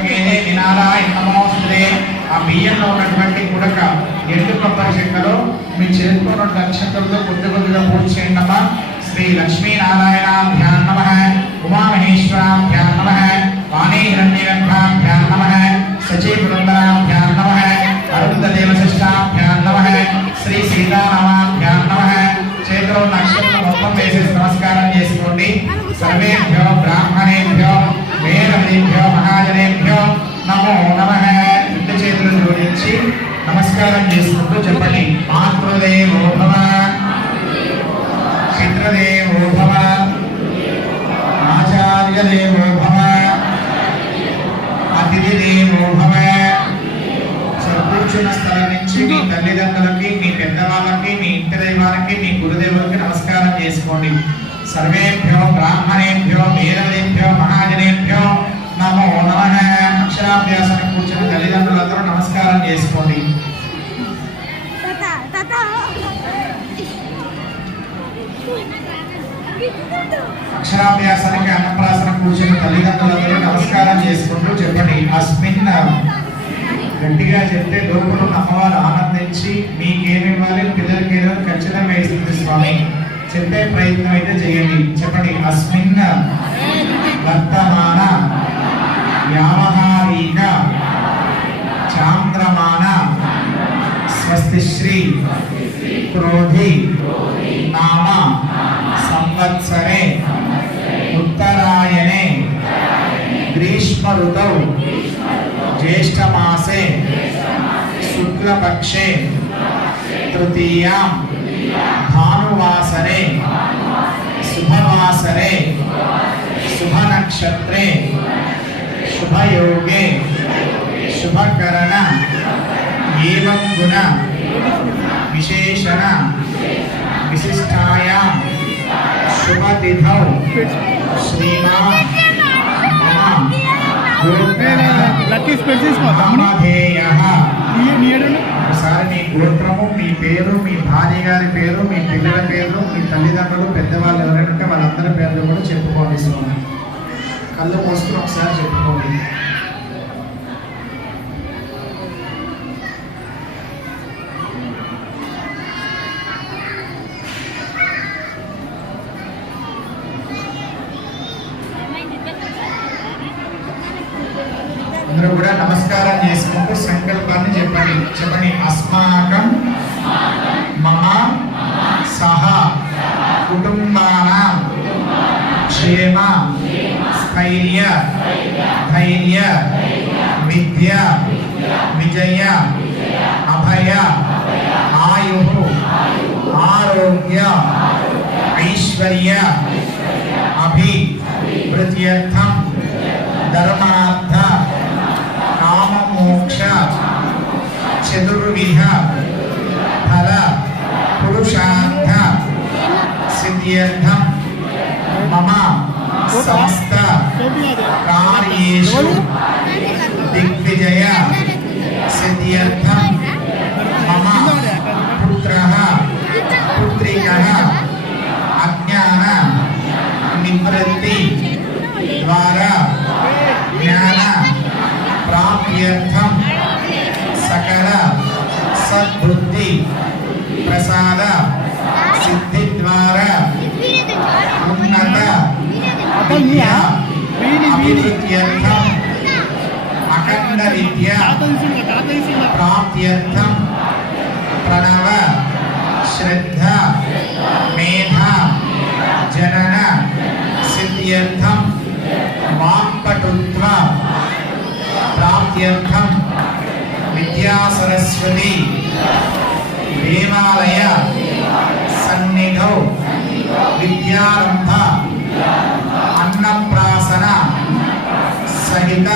దేవగేదే వినారాయ నమోస్తుతే. ఆ బియ్యంలో ఉన్నటువంటి గుడక ఎండు కొబ్బరి చెక్కలో మీ చేతిలో ఉన్న నక్షత్రంతో కొద్దిగా పూజ చేయండమ్మా. శ్రీ లక్ష్మీనారాయణాభ్యాం నమః, ఉమామహేశ్వరాభ్యాం నమః, వాణీ హిరణ్యగర్భాభ్యాం నమః, సచీవృందరాభ్యాం నమః, అరుంధదేవశిష్టాభ్యాం నమః, శ్రీ సీతారామాభ్యాం నమః. చేతిలో నక్షత్రం మొత్తం వేసేసి నమస్కారం చేసుకోండి. సర్వేభ్యో బ్రాహ్మణేభ్యో వేదవేభ్యో మహాజనేభ్యో నమో నమః. రెండు చేతులు జోడించి నమస్కారం చేసుకుంటూ చెప్పండి. మాతృదేవో భవ, పితృదేవో భవ, ఆచార్యదేవో భవ, అతిథిదేవో భవ. కూర్చున్న స్థలం నుంచి మీ తల్లిదండ్రులకి, మీ పెద్దవాళ్ళకి, మీ ఇంటి దైవాలకి, మీ గురుదేవులకి నమస్కారం చేసుకోండి. సర్వేభ్యో బ్రాహ్మణేభ్యో వేదవేభ్యో మహాజనేభ్యో నమో నమః. అక్షరాభ్యాసానికి కూర్చున్న తల్లిదండ్రులందరూ నమస్కారం చేసుకోండి. అక్షరాభ్యాసానికి అన్నప్రాసన కూర్చున్న తల్లిదండ్రులందరూ నమస్కారం చేసుకుంటూ చెప్పండి. అస్మిన్, గట్టిగా చెప్తే లోపల అమ్మవారు ఆనందించి మీకేమి ఇవ్వాలి, పిల్లలకి ఏదో ఖచ్చితంగా ఇస్తుంది స్వామి. చెప్పే ప్రయత్నం అయితే చేయండి. చెప్పండి. అస్మిన్ వర్తమాన వ్యావహారిక చాంద్రమాన స్వస్తిశ్రీ క్రోధి నామ సంవత్సరే ఉత్తరాయణే గ్రీష్మ ఋతౌ జ్యేష్ఠమాసే శుక్లపక్షే తృతీయాం భానువాసరే శుభవాసరే శుభనక్షత్రే శుభయోగే శుభకరణ ఏవం గుణ విశేషణ విశిష్టాయాం శుభతిథౌ శ్రీమాన్ ఒకసారి మీ గోత్రము, మీ పేరు, మీ భార్య గారి పేరు, మీ పిల్లల పేరు, మీ తల్లిదండ్రులు, పెద్దవాళ్ళు ఎవరైనా ఉంటే వాళ్ళందరి పేర్లు కూడా చెప్పుకోండి. కళ్ళు మోసుకుని ఒకసారి చెప్పుకోండి. అందరూ కూడా నమస్కారం చేసుకుంటూ సంకల్పాన్ని చెప్పండి. చెప్పండి. అస్మాకం మమ సహ కుటుంబానాం క్షేమ స్థైర్య ధైర్య విద్య విజయ అభయ ఆయు ఆరోగ్య ఐశ్వర్య అభివృద్ధ్యర్థం ధర్మార్థ కామమోక్ష చతుర్విధ ఫల పురుషార్థ సిద్ధ్యర్థం మమ సమస్త కార్యేషు దిగ్విజయ సిద్ధ్యర్థం మమ పుత్రః పుత్రికః అజ్ఞాన నివృత్తి ద్వారా జ్ఞాన ప్రాప్త్యర్థం సకల సద్బుద్ధి ప్రసాద సిద్ధి ద్వారా ఉన్నత విద్యా అభివృద్ధ్యర్థం అఖండ విద్యా ప్రాప్త్యర్థం ప్రణవ శ్రద్ధ మేధ జనన సిద్ధ్యర్థం వాక్పటుత్వ ప్రాప్త్యర్థం విద్యా సరస్వతి దేవాలయ సన్నిధౌ విద్యారంభ అన్నప్రాసన సహిత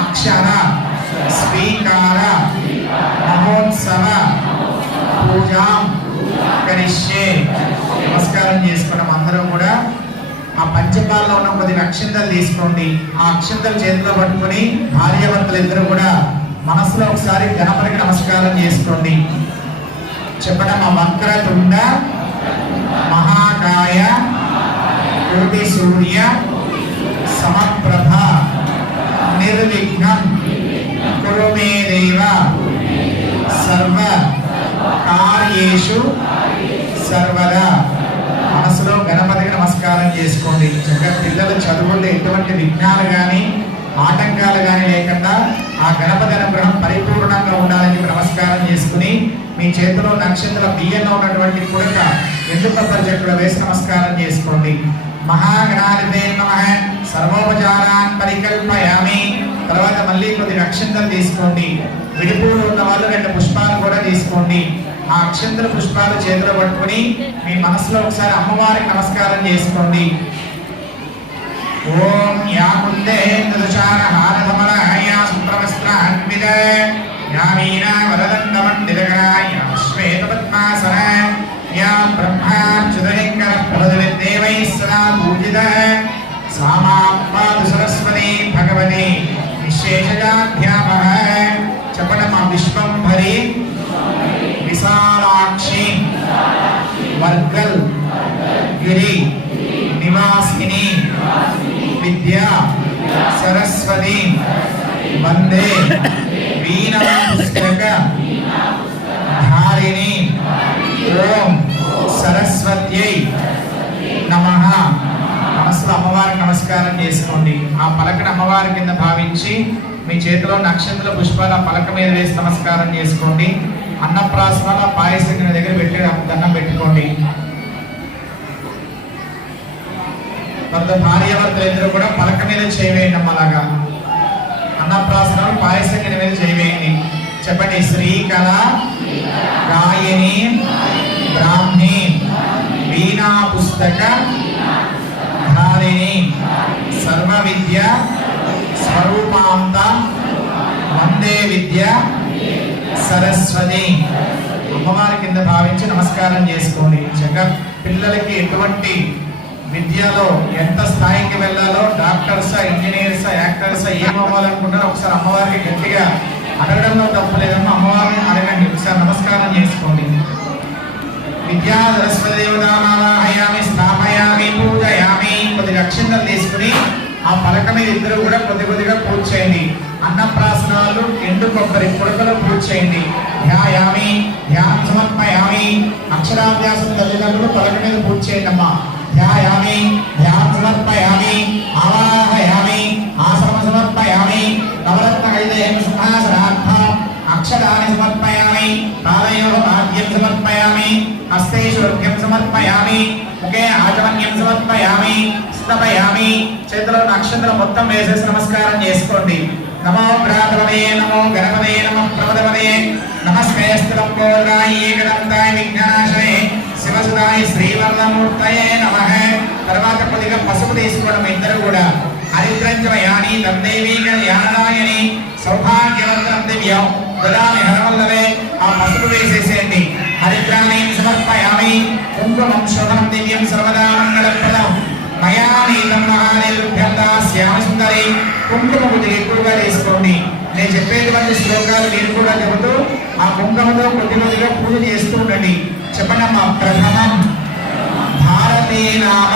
అక్షర స్వీకార మహోత్సవ పూజాం కరిష్యే. నమస్కారం చేసుకోవడం. అందరం కూడా ఆ పంచపాలలో ఉన్న 10 అక్షంతలు తీసుకోండి. ఆ అక్షంతలు చేతిలో పట్టుకొని భార్యాభర్తలు ఇద్దరు కూడా మనసులో ఒకసారి గణపతికి నమస్కారం చేసుకోండి. చెప్పడం. ఆ వక్రతుండ మహాకాయ కోటి సూర్య సమప్రభ నిర్విఘ్నం నిర్విఘ్నం కురు మే దేవ సర్వ కార్యేషు సర్వదా. మనసులో గణపతికి నమస్కారం చేసుకోండి. చక్కగా పిల్లలు చదువుల్లో ఎటువంటి విఘ్నాలు కానీ ఆటంకాలు కానీ లేకుండా ఆ గణపతి అనుగ్రహం పరిపూర్ణంగా ఉండాలని చెప్పి నమస్కారం చేసుకుని మీ చేతిలో నక్షత్ర బియ్యంలో ఉన్నటువంటి కుడక ఎండు కొబ్బరి చెట్టులో వేసి నమస్కారం చేసుకోండి. మహాగణాధిపతే నమః సర్వోపచారాన్ పరికల్పయామి. తర్వాత మళ్ళీ కొద్ది అక్షంతలు తీసుకోండి. విడిపూలు ఉన్న వాళ్ళు 2 పుష్పాలు కూడా తీసుకోండి. ఆ అక్షంతల పుష్పాలు చేతిలో పట్టుకుని మీ మనసులో ఒకసారి అమ్మవారికి నమస్కారం చేసుకోండి. ఓం యా కుందే తుషార హారధమల యా సుప్రవస్త్రాన్విత యా వీణా వరదండమండితకర యా శ్వేత పద్మాసన యా బ్రహ్మాచ్యుతలింగర ప్రదవిద్దేవై సదా పూజిత సామాపాదు సరస్వతి భగవతి విశేషజాధ్యాపః. చెప్పడమా. విశ్వంభరి విశాలాక్షి వర్గల్ గిరి నివాసిని విద్యా సరస్వతి వందే వీణా పుస్తక ధారిణి. ఓం సరస్వత్యై నమః. మనసులో అమ్మవారికి నమస్కారం చేసుకోండి. ఆ పలకను అమ్మవారి కింద భావించి మీ చేతిలో నక్షత్ర పుష్పాల పలక మీద వేసి నమస్కారం చేసుకోండి. అన్నప్రాసన పాయసం దగ్గర పెట్టి దండం పెట్టుకోండి. కొంత భార్యాభర్తలు ఇద్దరు కూడా పలక మీద చేయవేయండి. అమ్మలాగా అన్నప్రాసన పాయసం మీద చేయవేయండి. చెప్పండి. శ్రీకళ గాయని బ్రాహ్మణి వీణా పుస్తక ధారిణి సర్వ విద్య స్వరూపాంత వందే విద్య సరస్వతి. అమ్మవారి కింద భావించి నమస్కారం చేసుకోండి. జగన్ పిల్లలకి ఎటువంటి విద్యలో ఎంత స్థాయికి వెళ్ళాలో డాక్టర్స్ ఇంజనీర్స్ యాక్టర్స్ ఏమవ్వాలనుకుంటారో ఒకసారి అమ్మవారికి గట్టిగా అడగడంలో తప్పలేదమ్మా. అమ్మవారిని అడగండి. ఒకసారి నమస్కారం చేసుకోండి. విద్యా సరస్వతి దేవతామావాహయామి స్థాపయామి పూజయామి. కొద్దిగా అక్షంతలు తీసుకుని ఆ పలక మీద ఇద్దరు కూడా కొద్దిగా పూజ చేయండి. అన్నప్రాసనాలు ఎండు కొబ్బరి పుడకలో పూజ చేయండి. ధ్యాయామి ధ్యానం సమర్పయామి. అక్షరాభ్యాసం తల్లిదండ్రులు పలక మీద పూజ చేయండి అమ్మా. ధ్యాయామి ధ్యానం సమర్పయామి. ఆవాహయామి ఆసనం సమర్పయామి. నవరత్న కైదయం సింహాసనార్థం అక్షరాన్ని సమర్పయామి. పాదయోః పాద్యం సమర్పయామి. హస్తేషు అర్ఘ్యం సమర్పయామి. ముఖే ఆచమన్యం సమర్పయామి. స్తపయామి. చేతిలో నక్షత్రం మొత్తం వేసేసి నమస్కారం చేసుకోండి. నమో భ్రాతవదే నమో గణపదే నమః ప్రమదవదే నమస్కయస్థలం కోర్గాయ ఏకదంతాయ విఘ్నాశయే శివసుదాయ శ్రీవర్ణమూర్తయే నమః. తర్వాత కొద్దిగా పసుపు తీసుకోవడం ఇద్దరు కూడా. హరిద్రంజమయాని తందేవీ కళ్యాణాయని సౌభాగ్యవంతం దివ్యం దదామి హరవల్లవే. ఆ పసుపు వేసేసేయండి. హరిద్రాణి సమర్పయామి. కుంకుమం శోభనం దివ్యం సర్వదా మంగళప్రదం మయా నీతం మహాదేవ్యర్థ శ్యామ సుందరి. కుంకుమ కొద్దిగా ఎక్కువగా తీసుకోండి. నేను చెప్పేటువంటి శ్లోకాలు మీరు కూడా చెబుతూ ఆ కుంకుమతో కొద్దిగా పూజ చేస్తూ ఉండండి. చెప్పండమ్మా. ప్రథమం భారతీ నామ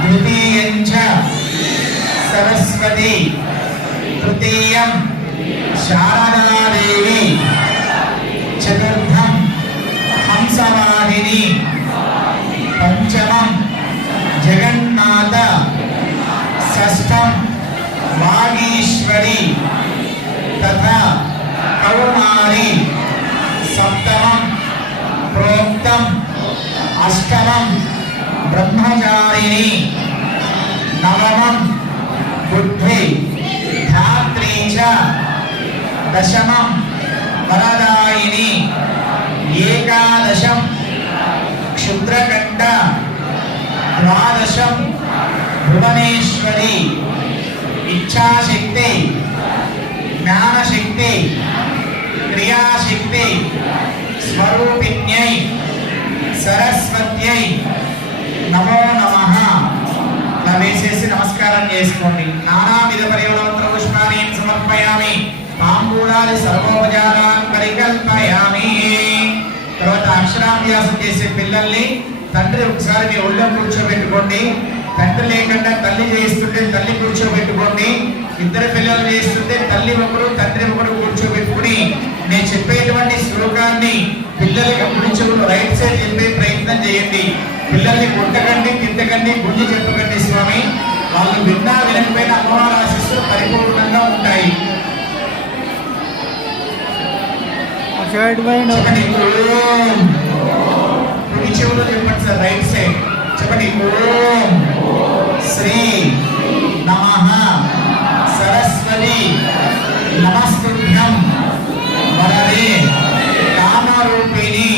ద్వితీయం చ సరస్వతి తృతీయం శారదాదేవి చతుర్థం హంసవాహిని పంచమం జగన్నాథ షష్ఠం వాగీశ్వరి తథా కౌమారి సప్తమం ప్రోక్తం అష్టమం బ్రహ్మచారిణి నవమం బుద్ధి ధాత్రీ చ దశమం వరదాయిని ఏకాదశం క్షుద్రకంఠ ద్వాదశం భువనేశ్వరి ఇచ్ఛాశక్తి జ్ఞానశక్తి క్రియాశక్తి స్వరూపిణ్యై సరస్వత్యై నమో నమః. ఇలా వేసేసి నమస్కారం చేసుకోండి. నానావిధ పరిమళమంత్ర పుష్పాన్ని సమర్పయామి. తాంబూలాది సర్వోపచారాన్ పరికల్పయామి. తర్వాత అక్షరాభ్యాసం చేసే పిల్లల్ని తండ్రి ఒకసారి మీ ఒళ్ళో కూర్చోబెట్టుకోండి. తండ్రి లేకుండా తల్లి చేస్తుంటే తల్లి కూర్చోబెట్టుకోండి. ఇద్దరు పిల్లలు చేస్తుంటే తల్లి ఒకరు తండ్రి ఒకరు కూర్చోబెట్టుకుని నేను చెప్పేటువంటి శ్లోకాన్ని పిల్లలకి కుడి చెవులు రైట్ సైడ్ చెప్పే ప్రయత్నం చేయండి. పిల్లల్ని కొట్టకండి, తిట్టకండి, గుంజి చెప్పకండి స్వామి. వాళ్ళు విన్నా వినకపోయిన అమ్మవారి ఆశీస్సులు పరిపూర్ణంగా ఉంటాయి. చెప్పండి ఓం. కుడి చెవులు చెప్పండి సార్, రైట్ సైడ్ చెప్పండి. ఓం శ్రీ నమః సరస్వతి నమస్తుభ్యం వరదే కామరూపిణి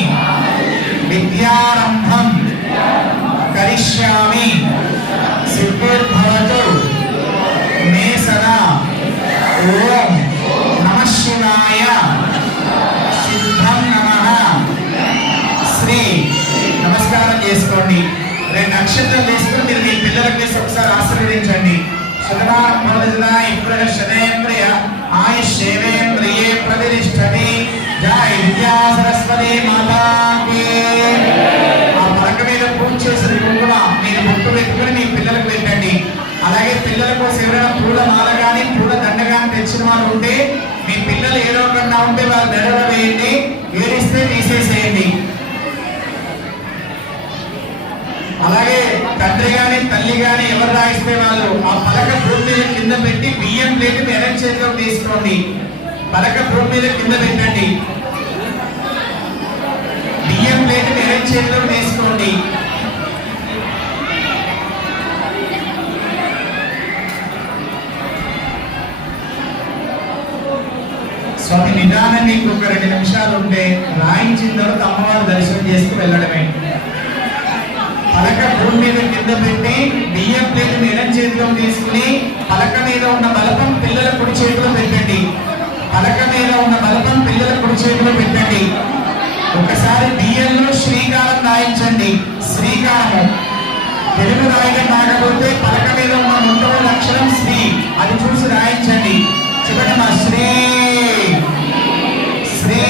విద్యారంభం కరిష్యామి సిద్ధిర్భవతు మే సదా. ఓం నమః శివాయ సిద్ధం నమః శ్రీ. నమస్కారం చేసుకోండి. 2 అక్షంతలు తీసుకుని మీరు మీ పిల్లలకి ఒకసారి ఆశీర్వదించండి. శతేంద్రియ ఆయుష్యేంద్రియే ప్రతిష్టతి. జై విద్యా సరస్వతి మాతాకి. ఆ పలక మీద పూజ చేసిన కుంకుమ మీరు బొట్టు పెట్టుకుని మీ పిల్లలకు పెట్టండి. అలాగే పిల్లల కోసం ఎవరైనా పూల మాల కానీ పూల దండ కానీ తెచ్చిన వాళ్ళు ఉంటే మీ పిల్లలు ఏడవకుండా ఉంటే వాళ్ళు మెడలో వేయండి, ఏడిస్తే తీసేసేయండి. అలాగే తండ్రి గాని తల్లి గాని ఎవరు రాయిస్తే వాళ్ళు ఆ పలక భూమి మీద కింద పెట్టి బియ్యం ప్లేట్ ఎడం చేతిలో తీసుకోండి. పలక భూమి మీద కింద పెట్టండి, బియ్యం ప్లేట్ ఎడం చేతిలో తీసుకోండి. స్వామి నిదానం నీకు ఒక 2 నిమిషాలు ఉంటే రాయించిన తర్వాత అమ్మవారు దర్శనం చేసుకు వెళ్ళడమే. పలక భూమి మీద కింద పెట్టి బియ్యం ప్లేట్ ఎడం చేతిలో తీసుకుని పలక మీద ఉన్న బలపం పిల్లల కుడి చేతిలో పెట్టండి. పలక మీద ఉన్న బలపం పిల్లల కుడి చేతిలో పెట్టండి. ఒకసారి బియ్యంలో శ్రీకారం రాయించండి. శ్రీకారము తెలుగు రాయడం రాకపోతే పలక మీద ఉన్న మొట్టమొదటి అక్షరం శ్రీ, అది చూసి రాయించండి. చెప్పండి మా శ్రీ శ్రీ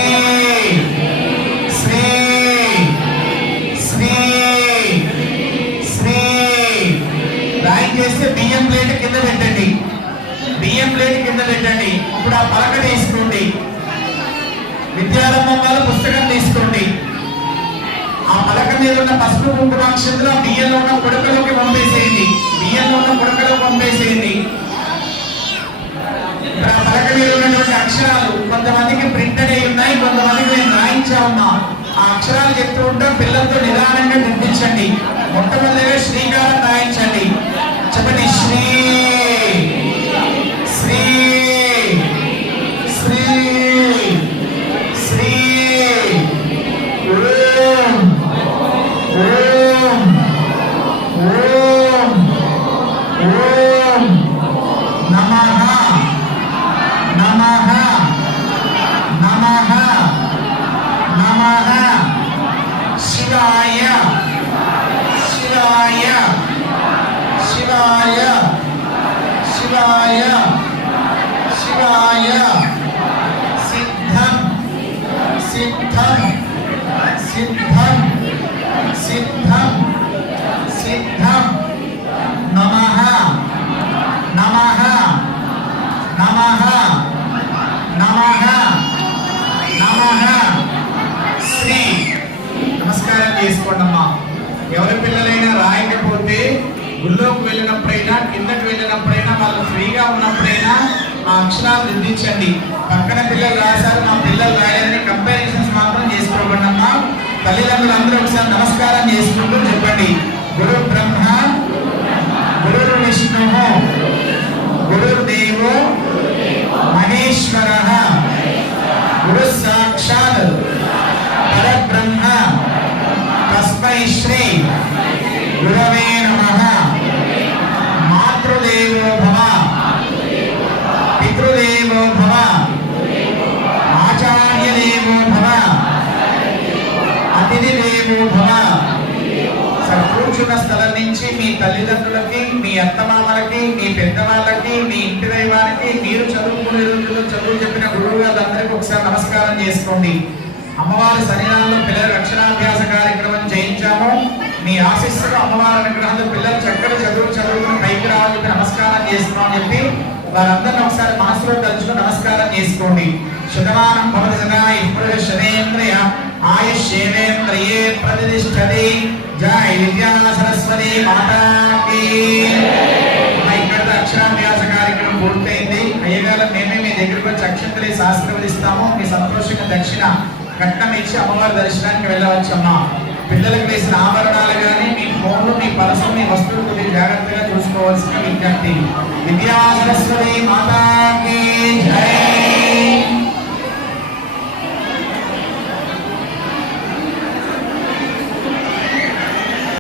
శ్రీ శ్రీ శ్రీ రాయించేస్తే బియ్యం ప్లేట్ కింద పెట్టండి. బియ్యం ప్లేట్ కింద పెట్టండి. ఇప్పుడు ఆ పలక తీసుకోండి. విద్యారంభం వల్ల పుస్తకం తీసుకోండి. ఆ పలక మీద ఉన్న పసుపు కుంకుమాక్షంలో బియ్యంలో ఉన్న కొడకలోకి పంపేసేయండి. బియ్యంలో ఉన్న కొడకలో పంపేసేయండి. ఆ పలక మీద ఉన్నటువంటి అక్షరాలు కొంతమందికి ప్రింటెడ్ అయి ఉన్నాయి, కొంతమందికి నేను రాయించా ఉన్నా. ఆ అక్షరాలు చెప్తూ ఉంటాం. పిల్లలతో నిదానంగా నిర్మించండి. మొట్టమొదటిగా శ్రీకారం రాయించండి. చెప్పండి శ్రీ శ్రీ శ్రీ శ్రీ. ఓం ఓం ఓం ఓం నమః నమః నమః నమః శివాయ శివాయ శివాయ శివాయ శివాయ. సిద్ధం సిద్ధం సిద్ధం సిద్ధం సిద్ధం. నమః నమః నమః నమః నమః శ్రీ. నమస్కారం చేసుకోండి అమ్మా. ఎవరి పిల్లలైనా రాయకపోతే గుళ్ళోకి వెళ్ళినప్పుడైనా కిందకి వెళ్ళినప్పుడైనా వాళ్ళు ఫ్రీగా ఉన్నప్పుడైనా ఆ అక్షరాలు దిద్దించండి. పక్కన పిల్లలు రాశారు, మా పిల్లలు రాయాలని కంపారిజన్స్ మాత్రం చేసుకోకండి అమ్మా. తల్లిదండ్రులందరూ ఒకసారి నమస్కారం చేసుకుంటూ చెప్పండి. గురు బ్రహ్మ గురు విష్ణు గురుదేవో మహేశ్వరః గురు సాక్షాత్ పరబ్రహ్మ తస్మై శ్రీ గురవే నమః. మాతృదేవో భవ పితృదేవో భవ ఆచార్యదేవో భవ అతిథిదేవో భవ. కూర్చున్న స్థలం నుంచి మీ తల్లిదండ్రులకి, మీ అత్తమామలకి, మీ పెద్దవాళ్ళకి, మీ ఇంటి దైవానికి, మీరు చదువుకునే రోజుల్లో చదువు చెప్పిన గురువు వాళ్ళందరికీ ఒకసారి నమస్కారం చేసుకోండి. అమ్మవారి సన్నిధానంలో పిల్లల రక్షణాభ్యాస కార్యక్రమం చేయించాము. మీ ఆశీస్సులు అమ్మవారి అనుగ్రహంతో పిల్లలు చక్కగా చదువుకుని పైకి రావాలని నమస్కారం చేస్తున్నాం చెప్పి వారందరినీ ఒకసారి మనసులో తలుచుకుని నమస్కారం చేసుకోండి. శతమానం భవతి సదా ఇప్పుడు శనేంద్రియ ఆయుష్యేంద్రియే ప్రతిష్టతి. జై విద్యా సరస్వతి మాతాకి. ఇక్కడ అక్షరాభ్యాస కార్యక్రమం పూర్తయింది. అయ్యగారు మేమే మీ దగ్గరకు వచ్చి అక్షంతలే ఆశీర్వదిస్తాము. మీ సంతోషంగా దక్షిణ కట్నం ఇచ్చి అమ్మవారి దర్శనానికి వెళ్ళవచ్చమ్మా. పిల్లలకు వేసిన ఆభరణాలు కానీ మీ ఫోన్లు మీ పరసం మీ వస్తువులు కొద్దిగా జాగ్రత్తగా చూసుకోవాల్సిన విజ్ఞప్తి. విద్యా సరస్వతి మాతా